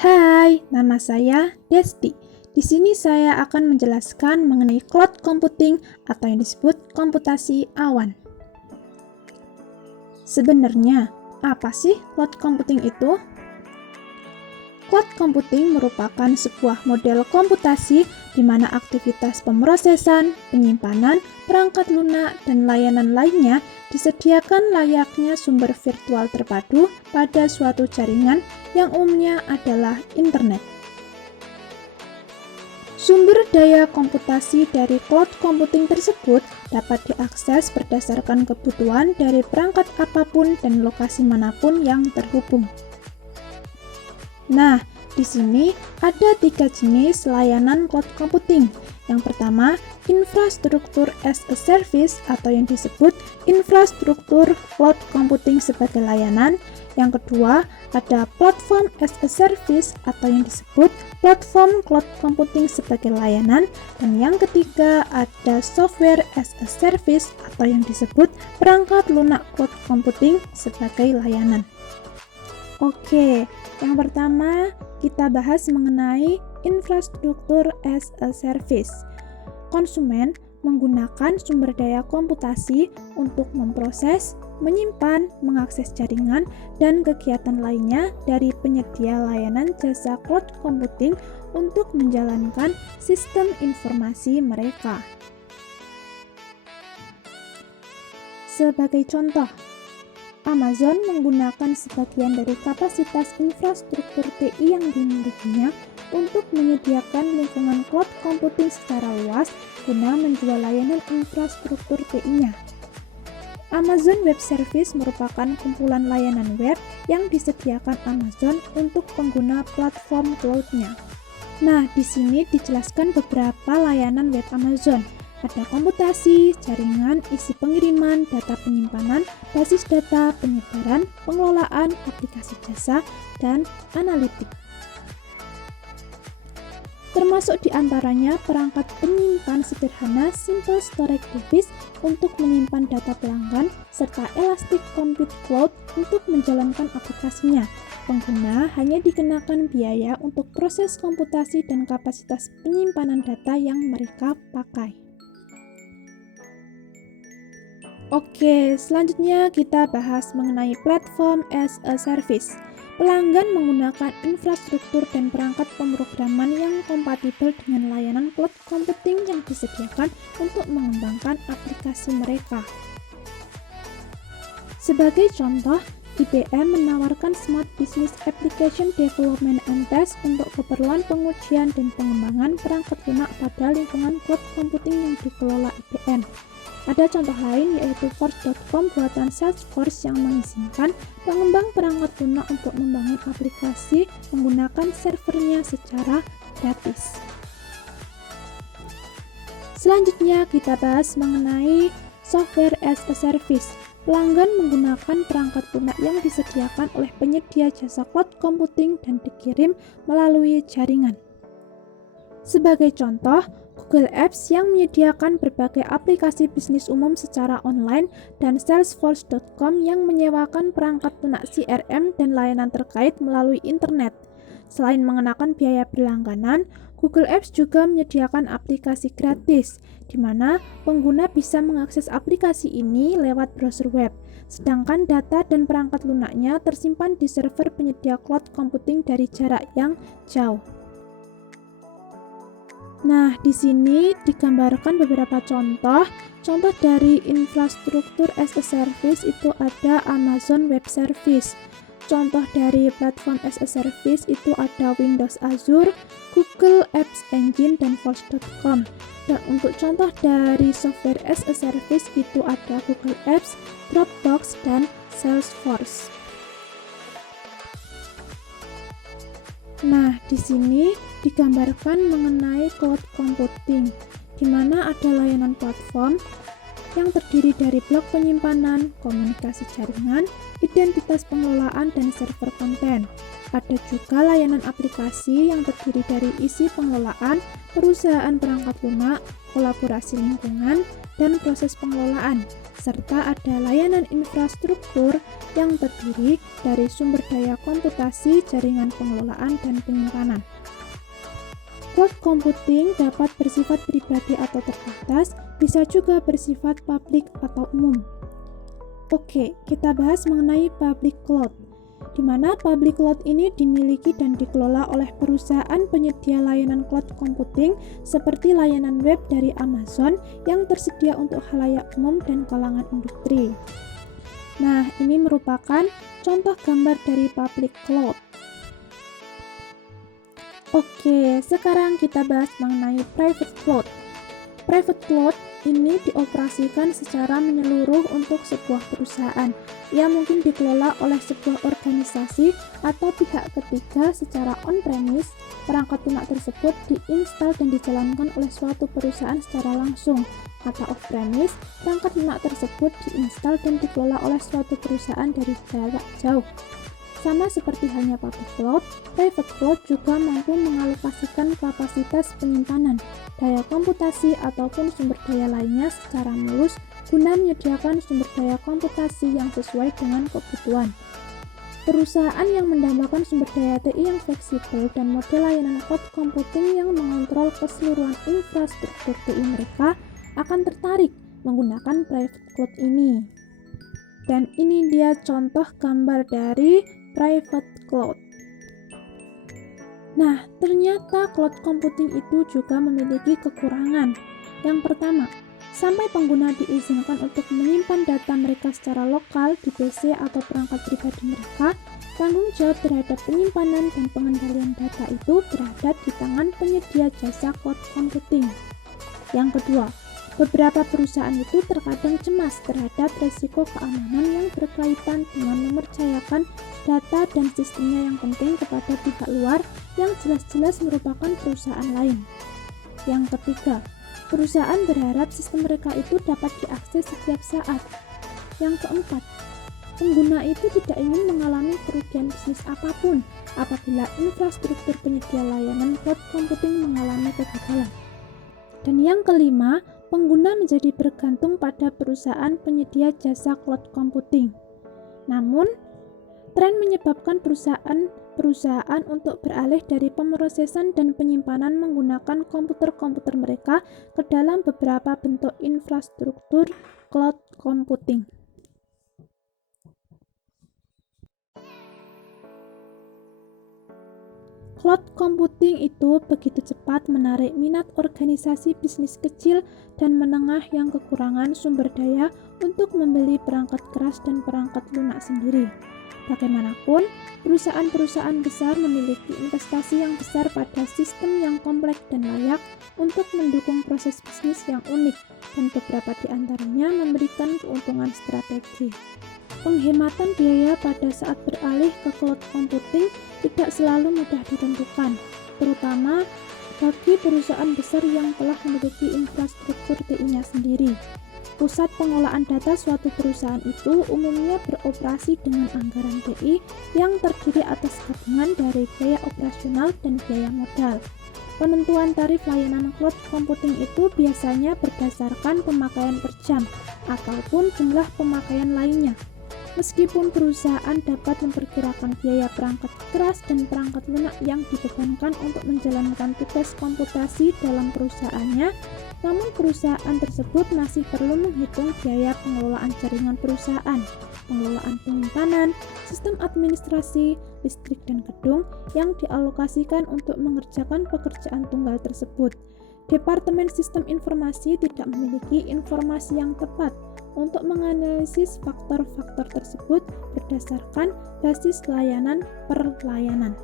Hai, nama saya Desti. Di sini saya akan menjelaskan mengenai cloud computing atau yang disebut komputasi awan. Sebenarnya, apa sih cloud computing itu? Cloud computing merupakan sebuah model komputasi di mana aktivitas pemrosesan, penyimpanan, perangkat lunak, dan layanan lainnya disediakan layaknya sumber virtual terpadu pada suatu jaringan yang umumnya adalah internet. Sumber daya komputasi dari cloud computing tersebut dapat diakses berdasarkan kebutuhan dari perangkat apapun dan lokasi manapun yang terhubung. Nah, di sini ada 3 jenis layanan cloud computing. Yang pertama, infrastruktur as a service atau yang disebut infrastruktur cloud computing sebagai layanan. Yang kedua, ada platform as a service atau yang disebut platform cloud computing sebagai layanan. Dan yang ketiga, ada software as a service atau yang disebut perangkat lunak cloud computing sebagai layanan. Oke, yang pertama kita bahas mengenai infrastruktur as a service. Konsumen menggunakan sumber daya komputasi untuk memproses, menyimpan, mengakses jaringan, dan kegiatan lainnya dari penyedia layanan jasa cloud computing untuk menjalankan sistem informasi mereka. Sebagai contoh, Amazon menggunakan sebagian dari kapasitas infrastruktur TI yang dimilikinya untuk menyediakan lingkungan cloud computing secara luas guna menjual layanan infrastruktur TI-nya. Amazon Web Service merupakan kumpulan layanan web yang disediakan Amazon untuk pengguna platform cloud-nya. Nah, di sini dijelaskan beberapa layanan web Amazon. Ada komputasi, jaringan, isi pengiriman, data penyimpanan, basis data, penyebaran, pengelolaan, aplikasi jasa, dan analitik. Termasuk diantaranya perangkat penyimpan sederhana Simple Storage Device untuk menyimpan data pelanggan, serta Elastic Compute Cloud untuk menjalankan aplikasinya. Pengguna hanya dikenakan biaya untuk proses komputasi dan kapasitas penyimpanan data yang mereka pakai. Oke, selanjutnya kita bahas mengenai platform as a service. Pelanggan menggunakan infrastruktur dan perangkat pemrograman yang kompatibel dengan layanan cloud computing yang disediakan untuk mengembangkan aplikasi mereka. Sebagai contoh, IBM menawarkan Smart Business Application Development and Test untuk keperluan pengujian dan pengembangan perangkat lunak pada lingkungan cloud computing yang dikelola IBM. Ada contoh lain yaitu Force.com buatan Salesforce yang mengizinkan pengembang perangkat lunak untuk membangun aplikasi menggunakan servernya secara gratis. Selanjutnya kita bahas mengenai software as a service. Pelanggan menggunakan perangkat lunak yang disediakan oleh penyedia jasa cloud computing dan dikirim melalui jaringan. Sebagai contoh, Google Apps yang menyediakan berbagai aplikasi bisnis umum secara online dan Salesforce.com yang menyewakan perangkat lunak CRM dan layanan terkait melalui internet. Selain mengenakan biaya berlangganan, Google Apps juga menyediakan aplikasi gratis, di mana pengguna bisa mengakses aplikasi ini lewat browser web, sedangkan data dan perangkat lunaknya tersimpan di server penyedia cloud computing dari jarak yang jauh. Nah, di sini digambarkan beberapa contoh dari infrastruktur as a service itu ada Amazon Web Service. Contoh dari platform as a service itu ada Windows Azure, Google Apps Engine, dan Force.com. Dan untuk contoh dari software as a service itu ada Google Apps, Dropbox, dan Salesforce. Nah, di sini digambarkan mengenai cloud computing, di mana ada layanan platform yang terdiri dari blok penyimpanan, komunikasi jaringan, identitas pengelolaan, dan server konten. Ada juga layanan aplikasi yang terdiri dari isi pengelolaan, perusahaan perangkat lunak, kolaborasi lingkungan, dan proses pengelolaan, serta ada layanan infrastruktur yang terdiri dari sumber daya komputasi, jaringan pengelolaan, dan penyimpanan. Cloud computing dapat bersifat pribadi atau terbatas, bisa juga bersifat publik atau umum. Oke, kita bahas mengenai public cloud, di mana public cloud ini dimiliki dan dikelola oleh perusahaan penyedia layanan cloud computing seperti layanan web dari Amazon yang tersedia untuk khalayak umum dan kalangan industri. Nah, ini merupakan contoh gambar dari public cloud. Oke, sekarang kita bahas mengenai private cloud. Private cloud ini dioperasikan secara menyeluruh untuk sebuah perusahaan. Ia mungkin dikelola oleh sebuah organisasi atau pihak ketiga secara on-premise. Perangkat lunak tersebut diinstal dan dijalankan oleh suatu perusahaan secara langsung, atau off-premise. Perangkat lunak tersebut diinstal dan dikelola oleh suatu perusahaan dari jarak jauh. Sama seperti halnya public cloud, private cloud juga mampu mengalokasikan kapasitas penyimpanan, daya komputasi, ataupun sumber daya lainnya secara mulus guna menyediakan sumber daya komputasi yang sesuai dengan kebutuhan. Perusahaan yang mendambakan sumber daya TI yang fleksibel dan model layanan cloud computing yang mengontrol keseluruhan infrastruktur TI mereka akan tertarik menggunakan private cloud ini. Dan ini dia contoh gambar dari private cloud. Nah, ternyata cloud computing itu juga memiliki kekurangan. Yang pertama, sampai pengguna diizinkan untuk menyimpan data mereka secara lokal di PC atau perangkat pribadi mereka, tanggung jawab terhadap penyimpanan dan pengendalian data itu berada di tangan penyedia jasa cloud computing. Yang kedua, beberapa perusahaan itu terkadang cemas terhadap risiko keamanan yang berkaitan dengan mempercayakan data dan sistemnya yang penting kepada pihak luar yang jelas-jelas merupakan perusahaan lain. Yang ketiga, perusahaan berharap sistem mereka itu dapat diakses setiap saat. Yang keempat, pengguna itu tidak ingin mengalami kerugian bisnis apapun apabila infrastruktur penyedia layanan cloud computing mengalami kegagalan. Dan yang kelima, pengguna menjadi bergantung pada perusahaan penyedia jasa cloud computing. Namun, tren menyebabkan perusahaan untuk beralih dari pemrosesan dan penyimpanan menggunakan komputer-komputer mereka ke dalam beberapa bentuk infrastruktur cloud computing. Cloud computing itu begitu cepat menarik minat organisasi bisnis kecil dan menengah yang kekurangan sumber daya untuk membeli perangkat keras dan perangkat lunak sendiri. Bagaimanapun, perusahaan-perusahaan besar memiliki investasi yang besar pada sistem yang kompleks dan layak untuk mendukung proses bisnis yang unik, dan beberapa di antaranya memberikan keuntungan strategi. Penghematan biaya pada saat beralih ke cloud computing tidak selalu mudah ditentukan, terutama bagi perusahaan besar yang telah memiliki infrastruktur TI-nya sendiri. Pusat pengolahan data suatu perusahaan itu umumnya beroperasi dengan anggaran TI yang terdiri atas gabungan dari biaya operasional dan biaya modal. Penentuan tarif layanan cloud computing itu biasanya berdasarkan pemakaian per jam ataupun jumlah pemakaian lainnya. Meskipun perusahaan dapat memperkirakan biaya perangkat keras dan perangkat lunak yang dibebankan untuk menjalankan tugas komputasi dalam perusahaannya, namun perusahaan tersebut masih perlu menghitung biaya pengelolaan jaringan perusahaan, pengelolaan penyimpanan, sistem administrasi, listrik dan gedung yang dialokasikan untuk mengerjakan pekerjaan tunggal tersebut. Departemen Sistem Informasi tidak memiliki informasi yang tepat untuk menganalisis faktor-faktor tersebut berdasarkan basis layanan per layanan.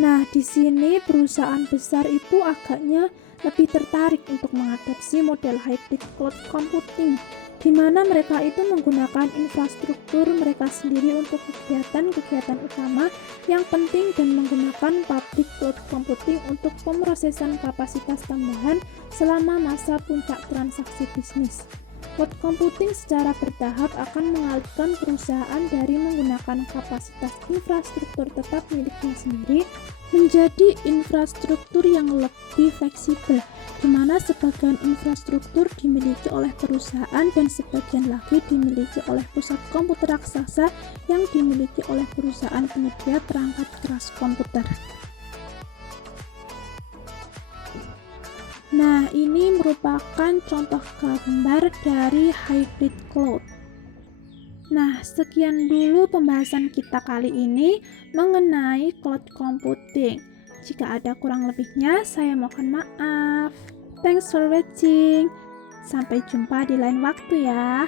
Nah, di sini perusahaan besar itu agaknya lebih tertarik untuk mengadopsi model hybrid cloud computing, di mana mereka itu menggunakan infrastruktur mereka sendiri untuk kegiatan-kegiatan utama yang penting dan menggunakan public cloud computing untuk pemrosesan kapasitas tambahan selama masa puncak transaksi bisnis. Cloud computing secara bertahap akan mengalihkan perusahaan dari menggunakan kapasitas infrastruktur tetap miliknya sendiri menjadi infrastruktur yang lebih fleksibel, di mana sebagian infrastruktur dimiliki oleh perusahaan dan sebagian lagi dimiliki oleh pusat komputer raksasa yang dimiliki oleh perusahaan penyedia perangkat keras komputer. Nah, ini merupakan contoh gambar dari hybrid cloud. Nah, sekian dulu pembahasan kita kali ini mengenai cloud computing. Jika ada kurang lebihnya, saya mohon maaf. Thanks for watching. Sampai jumpa di lain waktu ya.